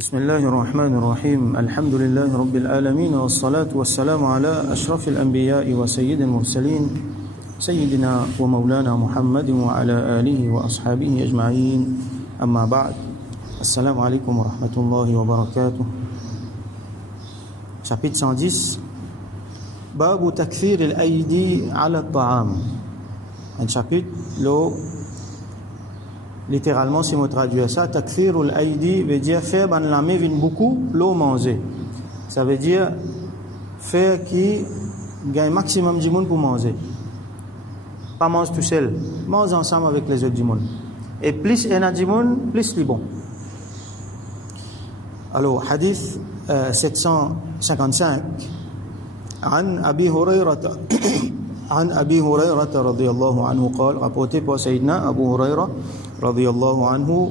بسم الله الرحمن الرحيم الحمد لله رب العالمين والصلاة والسلام على أشرف الأنبياء وسيد المرسلين سيدنا ومولانا محمد وعلى آله وأصحابه أجمعين أما بعد السلام عليكم ورحمة الله وبركاته. Chapitre 110 باب تكثير الأيدي على الطعام. Un chapitre littéralement, si on traduit ça, takthirul aidi veut dire faire ban la main vient beaucoup l'eau manger. Ça veut dire faire qui gagne maximum du monde pour manger. Pas manger tout seul, mange ensemble avec les autres du monde. Et plus il y a du monde, plus c'est bon. Alors, hadith 755 عن أبي هريرة رضي الله عنه قال rapporté par سيدنا أبو هريرة رضي الله عنه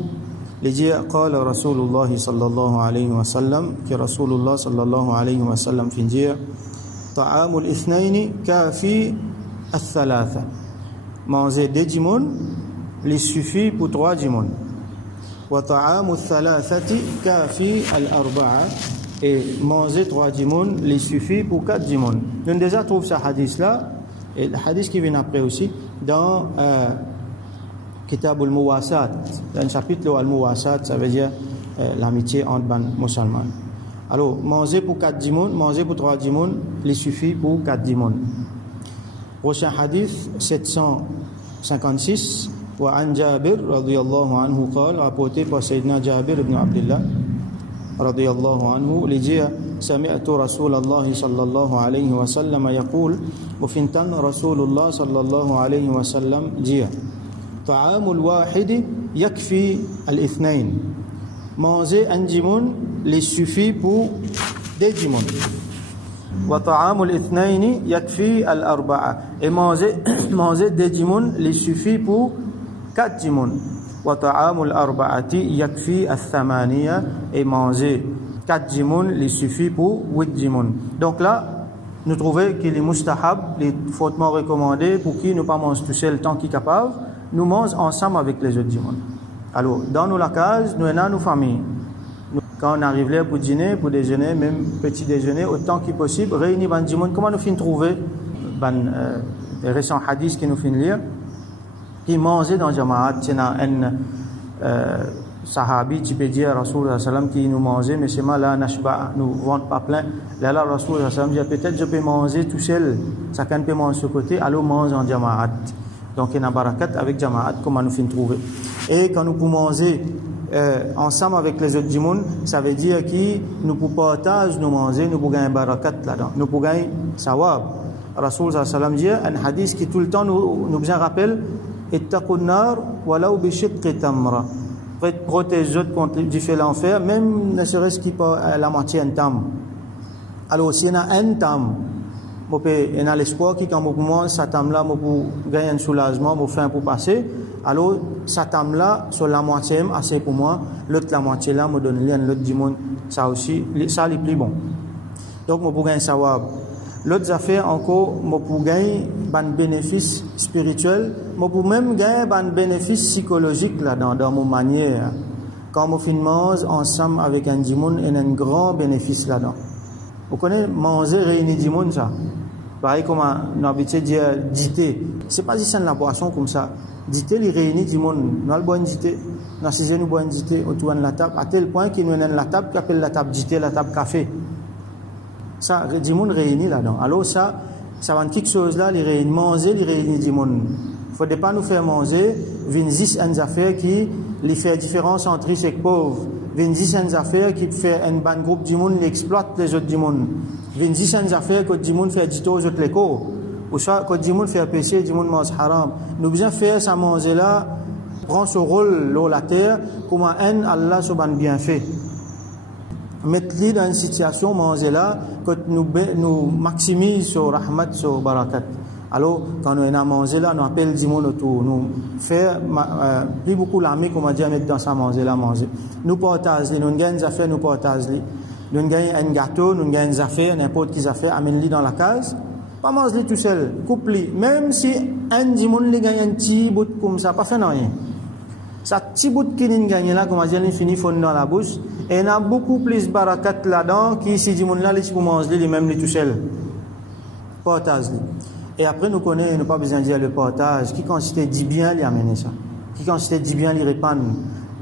لجي قال رسول الله صلى الله عليه وسلم كرسول الله صلى الله عليه وسلم في نجي طعام الاثنين كافي الثلاثة manger deux djimoun lui suffit pour trois djimoun وطعام الثلاثة كافي الأربعة et manger trois djimoun lui suffit pour quatre djimoun. Nous déjà trouve ce hadith là et le hadith qui vient après aussi dans Kitab al-Muwasat, dans le chapitre al-Muwasat, ça veut dire l'amitié entre les musulmans. Alors, manger pour 4 dimoun, manger pour 3 dimoun, il suffit pour 4 dimoun. Prochain hadith, 756, وعن جابر رضي الله عنه قال rapporté par سيدنا جابر بن عبد الله رضي الله عنه لجي سمعت رسول الله صلى الله عليه وسلم يقول وفنتن رسول الله صلى الله عليه وسلم جيه طعام الواحد يكفي الاثنين manger un djimoun les suffit pour deux djimoun وطعام الاثنين يكفي الأربعة et manger deux djimoun les suffit pour quatre djimoun وطعام الأربعة يكفي الثمانية et manger quatre djimoun les suffit pour huit djimoun. Donc là nous trouvons qu'il est mustahab, il est fortement recommandé pour qui ne pas manger tout seul tant qu'il est capable, nous mangeons ensemble avec les autres djimoun. Alors, dans nos cases, nous avons nos familles. Quand on arrive là pour dîner, pour déjeuner, même petit déjeuner, autant que possible, réunir les djimoun. Comment nous finissons trouver les récents hadiths que nous finissons lire, qui mangeaient dans Jamaat, c'est un sahabi, tu peux dire, Rasul sallam qui nous mangeait, mais c'est mal, là, nashba, nous ne vendons pas plein. Là, Rasul sallam dit, peut-être je peux manger tout seul, chacun peut manger de ce côté, alors mange en Jamaat. Donc, il y a une barakat avec Jamaat, comment nous finissons trouver. Et quand nous pouvons manger ensemble avec les autres djimoun, ça veut dire que nous pouvons partager, nous manger, nous pouvons gagner une barakat là-dedans. Nous pouvons gagner sawab. Rasul sallam dit, un hadith qui tout le temps nous rappelle, ittaqun nar walau bi shiqqi tamra. Protège les autres contre du feu l'enfer, même ne serait-ce qu'il pas la moitié un tam. Alors, s'il y a un tam, il y a l'espoir que quand je mange cette tam-là, je peux gagner un soulagement, je faire pour passer. Alors, cette tam-là, sur la moitié, assez pour moi. L'autre, la moitié-là, je donne l'autre du monde. Ça aussi, ça, c'est plus bon. Donc, je peux gagner sawab. L'autre affaire, encore, je peux gagner un bénéfice spirituel. Je peux même gagner un bénéfice psychologique là, dans mon manière. Quand je mange ensemble avec un djimoun, il y a un grand bénéfice là-dedans. Vous connaissez manger réunir du monde ça. Pareil comme on a habitué de dire dité. C'est pas juste la boisson comme ça. Dité, il réunit du monde. Nous allons boire une dité. Nous allons boire une dité autour de la table. À tel point qu'il nous a la table qui appelle la table dité, la table café. Ça, du monde réuni là-dedans. Alors ça va être quelque chose là, les réunir, manger, les réunir du monde. Il ne faudrait pas nous faire manger, venir une affaire qui les fait différence entre riches et pauvres. Venir une affaire qui fait un bon groupe du monde, qui exploite les autres du monde. Venir une affaire que du monde fait du aux autres les cours. Ou soit que du monde fait péché, du monde mange haram. Nous besoin faire ça manger là, prend ce rôle là la terre, comme un Allah subhanahu bien fait. Mettre-les dans une situation manger là que nous maximise sur rahmat, sur barakat. Alors, quand nous avons mangé là, nous appelons du monde autour. Nous faire plus beaucoup l'armée, comme on dit, à mettre dans sa manger là, manger. Nous partageons, nous gagnons des affaires, nous partageons. Nous gagnons un gâteau, nous gagnons des affaires, n'importe quelle affaire, amène-les dans la case. Pas manger tout seul, coupe-les. Même si un du monde gagne un petit bout comme ça, pas fait rien. Ça petit bout qui nous gagne là, comme on dit, il finit fond dans la bouche. Et il y a beaucoup plus de barakat là-dedans qui, si du monde là, les pour manger les mêmes les tout seuls. Partage. Et après, nous connaissons, nous pas besoin de dire le partage. Qui consiste dit bien, il amène ça. Qui consiste dit bien, il répand.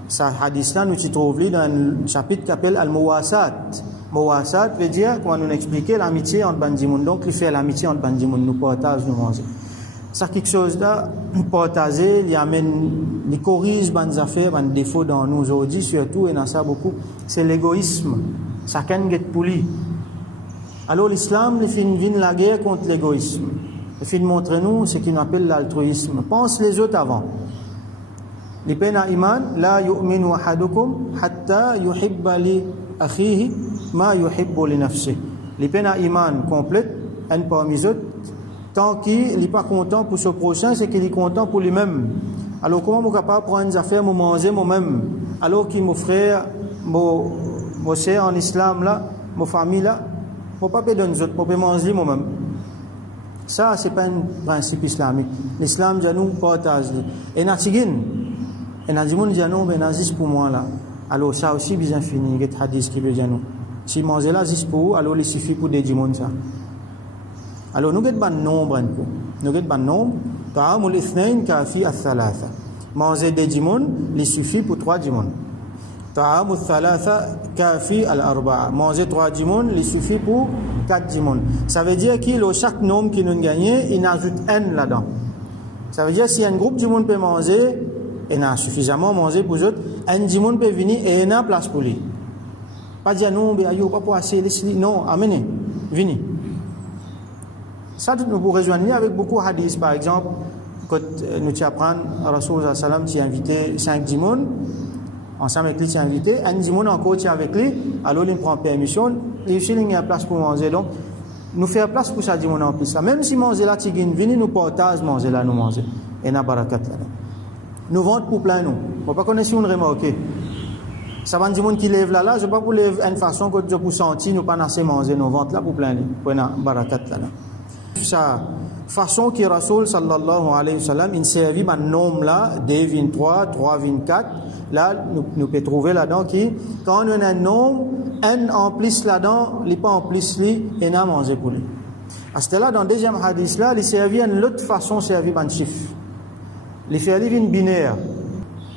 Ça, hadith là, nous s'y trouvons dans un chapitre qui s'appelle Al-Muwasat. Muwasat veut dire, comme nous expliquer, l'amitié entre bandimoun. Donc, il fait l'amitié entre bandimoun, nous partage, nous manger. Ça, quelque chose là, partager, il amène, il corrige les affaires, les défauts dans nous aujourd'hui, surtout, et dans ça beaucoup, c'est l'égoïsme. Chacun get poli. Alors, l'islam, il fait la guerre contre l'égoïsme. Il fait montrer nous ce qu'il appelle l'altruisme. Pense les autres avant. Les peines iman, la yu'minu ahadukum hatta yuhibba li akhihi ma yuhibbu li nafsihi. Les peines iman complètes, un parmi les autres, tant qu'il n'est pas content pour ce prochain, c'est qu'il est content pour lui-même. Alors, comment je suis capable de prendre des affaires, de manger moi-même, alors que mon frère, mon cher en islam, là, ma famille, là, je ne peux pas donner aux autres, je peux manger moi-même. Ça, ce n'est pas un principe islamique. L'islam, dit nous, partage. Et Natigin, et Nadimoun dit non, ben, c'est pour moi, là. Alors, ça aussi, bien fini, il y a des hadiths qui veut dire nous. Si manger là, c'est pour vous, alors il suffit pour des djimoun, ça. Alors, nous avons un nombre. Nous avons un nombre. Ta'amul ithnain kafi al-thalatha. Manger des djimoun, il suffit pour 3 djimoun. Ta'amul thalatha kafi al-arba'a. Manger 3 djimoun, il suffit pour 4 djimoun. Ça veut dire que chaque nombre qui nous gagne, il ajoute un là-dedans. Ça veut dire que si un groupe de djimoun peut manger, il a suffisamment mangé pour eux autres, un djimoun peut venir et il y a place pour lui. Pas dire non, mais il n'y a pas pour assez, non, amenez, venez. Ça, nous pourrons rejoindre avec beaucoup de hadiths. Par exemple, quand nous apprenons, Rasoul sallam t'y invité 5 djimoun, ensemble avec lui t'y invité, un djimoun encore t'y avec lui, alors il prend permission, et aussi il y a place pour manger. Donc, nous faire place pour ça djimoun en plus. Même si manger là, t'y venez, nous partage manger là, nous manger. Et n'a barakat là. Nous vendons pour plein nous. On ne peut pas connaître si on remarque. Ça va dire qui lève là, je ne sais pas pour lever une façon que je peux sentir, nous pas assez manger nos ventes là pour plein nous. Pour une barakat là. Ça, façon qui Rasoul sallallahu alayhi wa sallam, il servi un nombre là, 2,23, 3,24. Là, nous pouvons trouver là-dedans qui, quand on a un nombre, un en plus là-dedans, il n'est pas en plus lui, et n'a mangé pour lui. À ce là, dans le deuxième hadith là, il servi une autre façon, servi un chiffre. Les faire une binaire.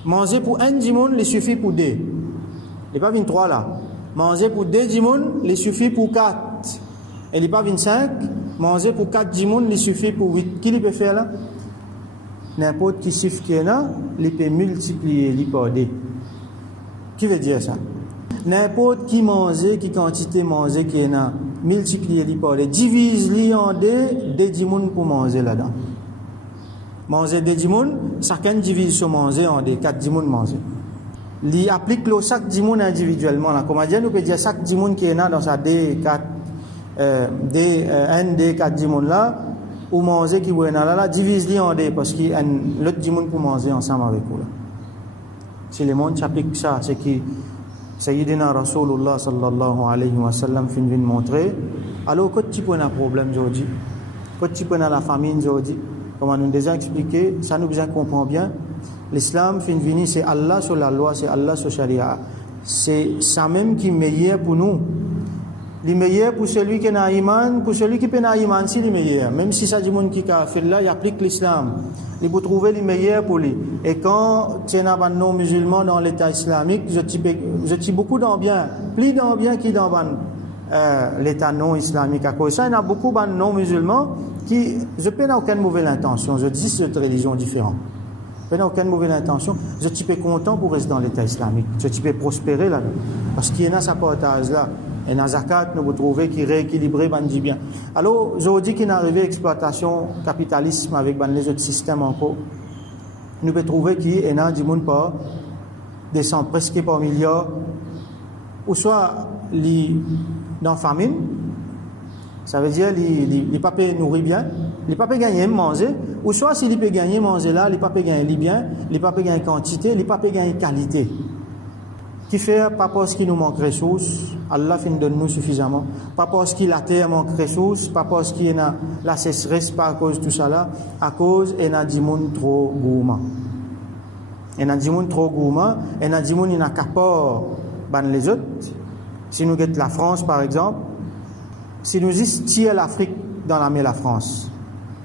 Manger pour un djimoun, il suffit pour 2. Il n'est pas 23 là. Manger pour 2 djimoun, il suffit pour 4. Et il n'est pas 25. Manger pour 4 djimoun, il suffit pour 8. Qui peut faire là? N'importe qui chiffre qui est là, il peut multiplier, il par 2. Qui veut dire ça? N'importe qui manger, qui quantité manger qui est là, multiplier, il par 2. Divise-li en 2 djimoun pour manger là-dedans. Manger des djimoun, chacun divise son manger en des 4 djimoun manger. Il applique chaque djimoun individuellement. Là. Comme on dit, nous peut dire chaque djimoun qui est là dans sa D4, un des 4 djimoun là, ou manger qui est là, divise-les en des, parce qu'il y a l'autre djimoun pour manger ensemble avec vous. Là. Si le monde applique ça, c'est que Sayyidina Rasulullah sallallahu alayhi wa sallam fin de montrer. Alors, quand tu as un problème aujourd'hui, quand tu as la famine aujourd'hui, comme on nous a déjà expliqué, ça nous bien comprend bien. L'islam, fin vini, c'est Allah sur la loi, c'est Allah sur la charia. C'est ça même qui est meilleur pour nous. Le meilleur pour celui qui n'a iman, pour celui qui peut n'a iman, c'est le meilleur. Même si ça dit monde qui a fait là, il applique l'islam. Il faut trouver le meilleur pour lui. Et quand tu es un non-musulman dans l'État islamique, je dis beaucoup d'en bien, plus d'en bien qui dans l'État non-islamique. À cause de ça, il y a beaucoup de non-musulmans qui, je n'ai aucune mauvaise intention, je dis cette religion différente. Je n'ai aucune mauvaise intention, je suis content pour rester dans l'État islamique, je suis prospérer là, parce qu'il y a sa partage là, et dans zakat, nous vous trouvez qui rééquilibré, dit bien. Alors, aujourd'hui, qu'il est arrivé l'exploitation, capitalisme avec les autres systèmes encore, nous pouvons trouver qu'il y a du monde pas, descend presque par milliard, ou soit dans la famine. Ça veut dire qu'il pas nourrir bien, il pas gagner manger, ou soit s'il peut gagner manger là, il pas gagner bien, il pas gagner quantité, il pas gagner qualité. Qui fait pas parce qu'il nous manque ressources, Allah fin donne nous suffisamment, pas parce qu'il la terre manque ressources, pas parce qu'il y a la sécheresse, pas à cause de tout ça là, à cause il y a du monde trop gourmand. Et n'a dit moun trop gourmand, et n'a dit moun il n'a qu'à pas ban les autres. Si nous guettons la France par exemple, si nous tirons l'Afrique dans la main la France,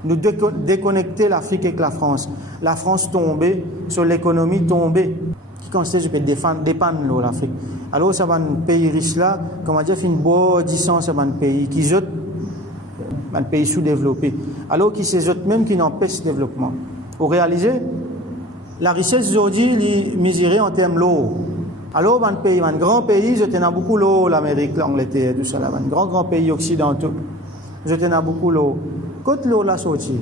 nous déconnecter l'Afrique avec la France tombée sur l'économie tombée, qui consiste à dépendre l'Afrique. Alors ça va un pays riche là, comment dire, fait une bonne distance à un pays qui est un pays sous-développé. Alors qui c'est eux même qui n'empêchent le développement. Vous réalisez, la richesse aujourd'hui est mesurée en termes l'eau. Alors un grand pays, je tenais beaucoup l'eau, l'Amérique, l'Angleterre, tout ça là, un grand pays occidentaux, je tenais beaucoup l'eau. Quand l'eau l'a sorti,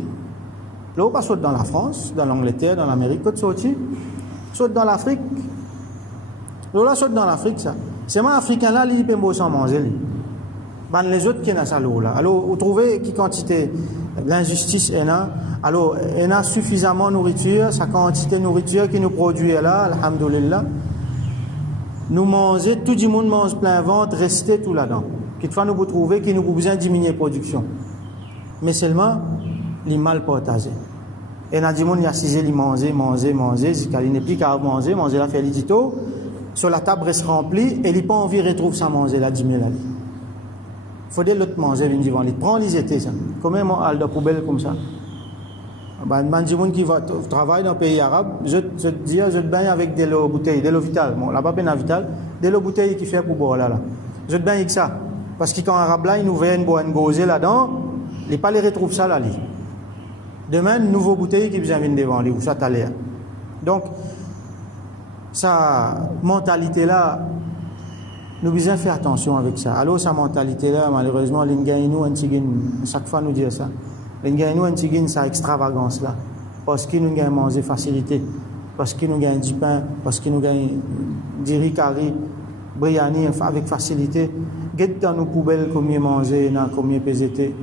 l'eau pas saute dans la France, dans l'Angleterre, dans l'Amérique, quand sorti, saute dans l'Afrique. L'eau là saute dans l'Afrique ça. C'est moi africain là, il peut sans manger lui. Les autres qui ont ça l'eau là. Alors vous trouvez qui quantité l'injustice est là. Alors il y a suffisamment de nourriture, sa quantité de nourriture qui nous produit là, alhamdoulilah. Nous mangeons, tout le monde mange plein ventre, rester tout là-dedans. Quelquefois nous vous trouvez qu'il nous besoin de diminuer la production. Mais seulement, les mal partagés. Et nous avons dit, il manger, il n'est plus qu'à manger la fait l'édito, sur la table reste remplie, et il n'a pas envie de retrouver ça manger, la 10 000 il faut dire l'autre manger, il dit, prends les étés, ça. Comment on a de poubelle comme ça? Les gens qui travaillent dans le pays arabe, je dis, je baigne avec de l'eau bouteille, de l'eau vitale. Bon, là-bas, pas vitale, de l'eau bouteille qui fait pour boire là. Je baigne avec ça. Parce que quand arabe là, ils nous viennent boire une gauze là-dedans, ils ne pas les retrouvent ça là. Demain, une nouvelle bouteille qui vient devant lui, ou ça t'a l'air. Donc, sa mentalité là, nous devons faire attention avec ça. Alors, sa mentalité là, malheureusement, chaque fois nous dit ça. Nous sa extravagance là. Parce qu'ils nous gagnent manger facilité. Parce qu'ils nous gagnent du pain. Parce qu'ils nous gagnent du riz curry, biryani avec facilité. Guette dans nos poubelles combien manger, combien peser.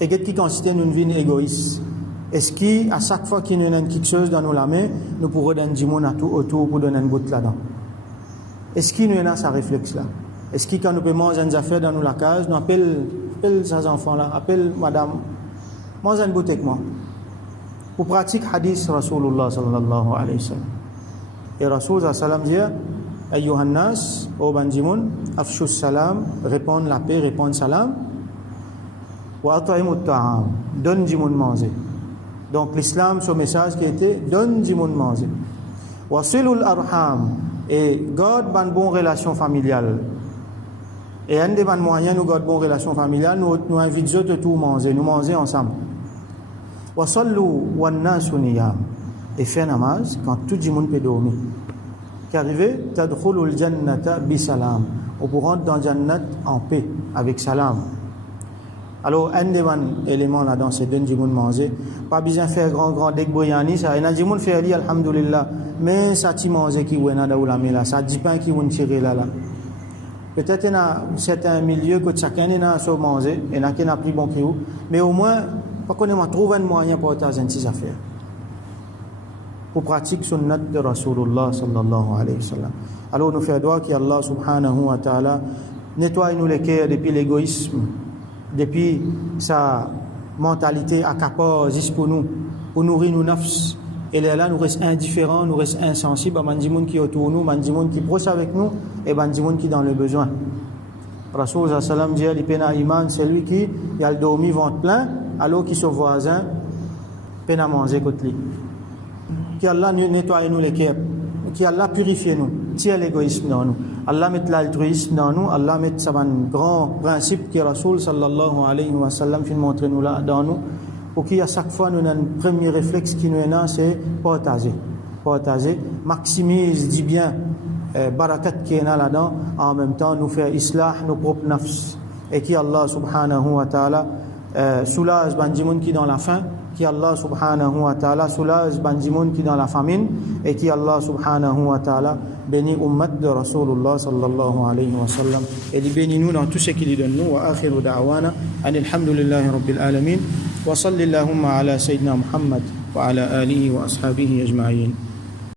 Et guette qui consiste en une vie égoïste. Est-ce qu'à chaque fois qu'il nous donne quelque chose dans nos mains, nous pourrons donner du monde à tout autour pour donner une goutte là-dedans? Est-ce qu'il nous a ce réflexe là? Est-ce que quand nous pouvons manger des affaires dans nos la case, nous appelle ces enfants-là, appelle madame, mange une bouteille avec moi. Pour pratiquer hadith Rasulullah sallallahu alayhi wa sallam. Et Rasulullah sallam dit, Ayyuhan nas, ô bandimoun, afshu salam, répondre la paix, répondre salam, wa at'imu ta'am, donne du monde manger. Donc l'islam, ce message qui était, donne du monde manger. Wa silul arham, et garde une bonne relation familiale. Et un des moyens nous garder une bonne relation familiale, nous invitons de tout manger, nous manger ensemble. Wa sallu wa nasu niyam, et faire namaz quand tout le monde peut dormir. Qu'arriver, tadkhulul jannata bi salam, on peut rentrer dans le jannat en paix, avec salam. Alors, un des éléments là-dedans, c'est donner du monde manger. Pas besoin de faire grand dek biryani, ça. Il y a du monde fait ali, alhamdulillah. Mais ça, tu manges qui ou n'a ou la là, ça dit pas qui ou tirer là. Peut-être dans certains milieux que chacun n'a pas manger, et n'a qui n'a pris bon qui ou. Mais au moins, pas qu'on ait trouvé un moyen pour faire ces affaires. Pour pratiquer sunnat de Rasulullah sallallahu alayhi wa sallam. Alors, nous faisons droit qu'Allah subhanahu wa ta'ala nettoie nous les cœurs depuis l'égoïsme, depuis sa mentalité accapare juste pour nous, pour nourrir nos nafs. Et là, nous restons indifférents, nous restons insensibles à Mandimoun qui est autour de nous, Mandimoun qui est proche avec nous et Mandimoun qui est dans le besoin. Rasul sallam dit, l'ipena iman, c'est lui qui a le dormi ventre plein, alors qu'il son voisin peine à manger côté lui. Qu'Allah nettoie nous les cœurs, qu'Allah purifie nous, tire l'égoïsme dans nous. Allah met l'altruisme dans nous, Allah met un grand principe qui est Rasul sallallahu alayhi wa sallam qui montre nous là dans nous. Pour qu'à chaque fois, nous avons un premier réflexe qui nous est là, c'est partager. Partager, maximise, dit bien, barakat qui est là-dedans, en même temps, nous faire islah, nos propres nafs. Et qui Allah subhanahu wa ta'ala soulage Bandimoun qui dans la faim, qui Allah subhanahu wa ta'ala soulage Bandimoun qui dans la famine, et qui Allah subhanahu wa ta'ala bénit ummat de Rasulullah sallallahu alayhi wa sallam. Et il bénit nous dans tout ce qu'il donne nous. Wa akhiru da'wana, alhamdulillahi rabbil alamin. وصل اللهم على سيدنا محمد وعلى آله وأصحابه أجمعين